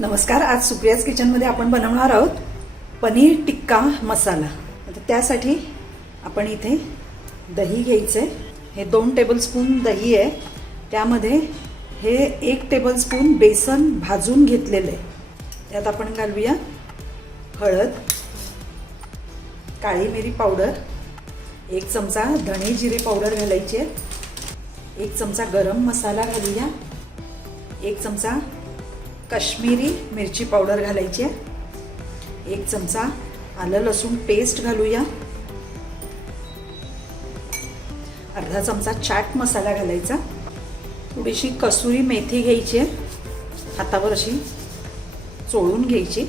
नमस्कार. आज सुप्रियाज किचनमध्ये आपण बनवणार आहोत पनीर टिक्का मसाला. आता त्यासाठी आपण इथे दही घ्यायचे. हे 2 टेबलस्पून दही आहे. त्यामध्ये हे 1 टेबलस्पून बेसन भाजून घेतलेले आहे. त्यात आपण घालूया हळद, काळी मिरी पावडर, 1 चमचा धणे जिरे पावडर घालायची आहे, 1 चमचा गरम मसाला घालूया, 1 चमचा काश्मीरी मिरची पावडर घालायची आहे, 1 चमचा आलं लसूण पेस्ट घालूया, अर्धा चमचा चाट मसाला घालायचा, थोडीशी कसुरी मेथी घ्यायची आहे, हातावर अशी चोळून घ्यायची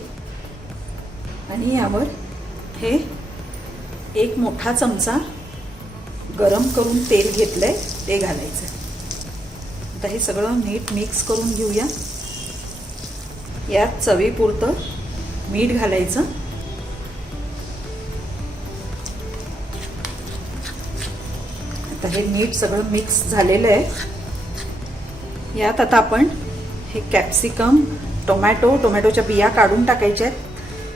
आणि यावर हे 1 मोठा चमचा गरम करून तेल घेतलंय ते घालायचं. आता हे सगळं नीट मिक्स करून घेऊया. यात चवीपुरतं मीठ घालायचं. आता हे मीठ सगळं मिक्स झालेलं आहे. यात आता आपण हे कॅप्सिकम, टोमॅटोच्या बिया काढून टाकायच्या आहेत,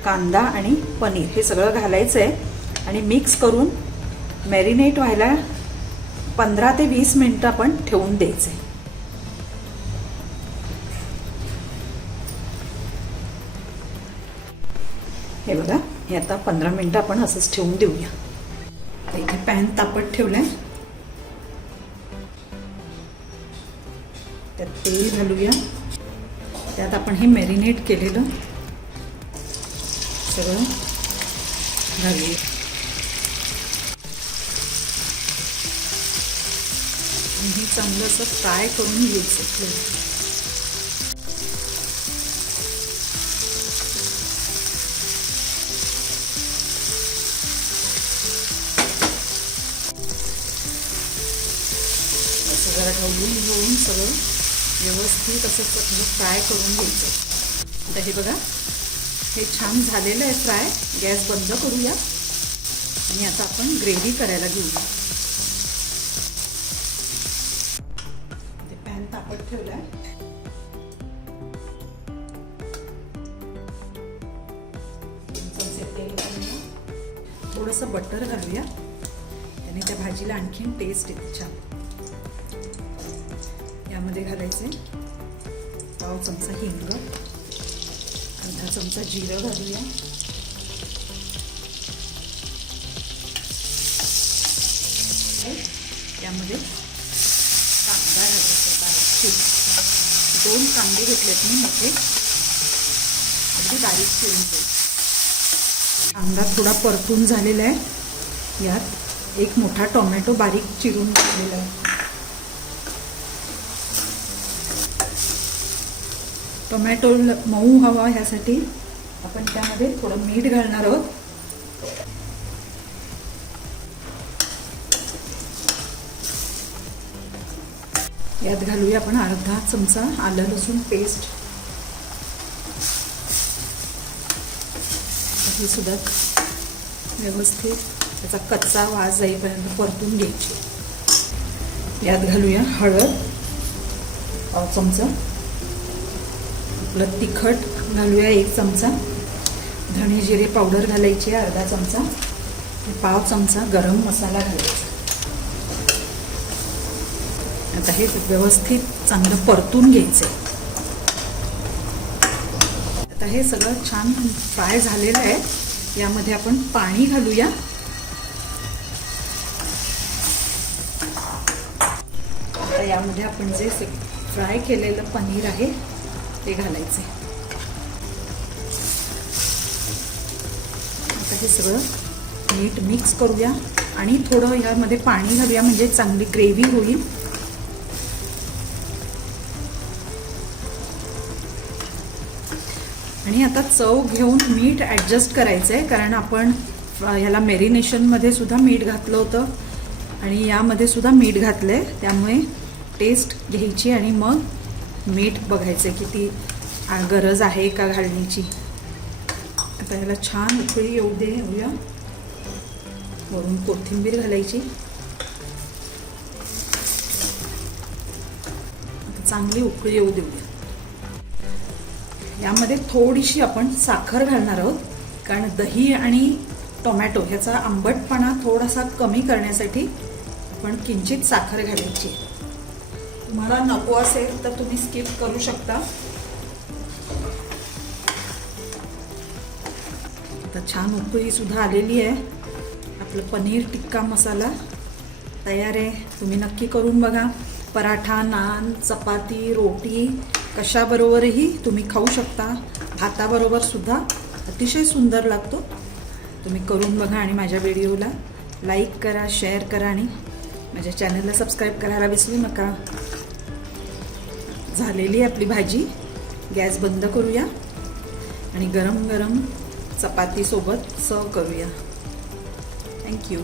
कांदा आणि पनीर हे सगळं घालायचं आहे आणि मिक्स करून मॅरिनेट व्हायला 15 ते 20 मिनिटं आपण ठेवून द्यायचं आहे. हे बघा, हे आता 15 मिनिटं आपण असंच ठेवून देऊया. इथे पॅन तापत ठेवलाय. त्यात तेल घालूया. त्यात आपण हे मॅरिनेट केलेलं सगळं घालूया. आणि हे चांगलं असं फ्राय करून घ्यायचं. जरा ढवळून सगळं व्यवस्थित असं फ्राय करून घ्यायचं. आता हे बघा, हे छान झालेलं आहे फ्राय. गॅस बंद करूया आणि आता आपण ग्रेव्ही करायला घेऊया. पॅन तापत ठेवलाय. तेल घालूया, थोडंसं बटर घालूया, त्याने त्या भाजीला आणखीन टेस्ट येते छान. यामध्ये घालायचे 1 चमचा हिंग, अर्धा चमचा जिरं घालूया, यामध्ये कांदा घालायचा बारीक चिरून. 2 कांदे घेतलेत मी मोठे, अगदी बारीक चिरून घ्यायचे. कांदा थोडा परतून झालेला आहे. यात 1 मोठा टोमॅटो बारीक चिरून घातलेला आहे. टोमॅटो मऊ हवा ह्यासाठी आपण त्यामध्ये थोडं मीठ घालणार आहोत. यात घालूया आपण अर्धा चमचा आलं लसूण पेस्ट. हे सुद्धा व्यवस्थित त्याचा कच्चा वास जाईपर्यंत परतून घ्यायची. यात घालूया हळद 1 चमचा, आपलं तिखट घालूया 1 चमचा, धणे जिरे पावडर घालायची आहे अर्धा चमचा, 1 चमचा गरम मसाला घालायचा. आता हे व्यवस्थित चांगलं परतून घ्यायचं. आता हे सगळं छान फ्राय झालेलं आहे. यामध्ये आपण पाणी घालूया. आता यामध्ये आपण जे फ्राय केलेलं पनीर आहे ते घालायचे. आता हे सगळं नीट मिक्स करूया आणि थोडं यामध्ये पाणी घालूया म्हणजे चांगली ग्रेव्ही होईल. आणि आता चव घेऊन मीठ ॲडजस्ट करायचं आहे, कारण आपण ह्याला मॅरिनेशनमध्ये सुद्धा मीठ घातलं होतं आणि यामध्ये सुद्धा मीठ घातलं आहे. त्यामुळे टेस्ट घ्यायची आणि मग मीठ बघायचं किती गरज आहे का घालण्याची. आता याला छान उकळी येऊ देऊया. वरून कोथिंबीर घालायची. चांगली उकळी येऊ देऊया. यामध्ये थोडीशी आपण साखर घालणार आहोत, कारण दही आणि टोमॅटो ह्याचा आंबटपणा थोडासा कमी करण्यासाठी आपण किंचित साखर घालायची. तुम्हाला नको असेल तर तुम्ही स्किप करू शकता. आता छान उकळी सुद्धा आलेली आहे. आपलं पनीर टिक्का मसाला तयार आहे. तुम्ही नक्की करून बघा. पराठा, नान, चपाती, रोटी कशाबरोबरही तुम्ही खाऊ शकता. भाताबरोबर सुद्धा अतिशय सुंदर लागतो. तुम्ही करून बघा आणि माझ्या व्हिडिओला लाईक करा, शेअर करा आणि माझ्या चॅनलला सबस्क्राईब करायला विसरू नका. झालेली आहे आपली भाजी. गॅस बंद करूया आणि गरम गरम चपातीसोबत सर्व करूया. थँक्यू.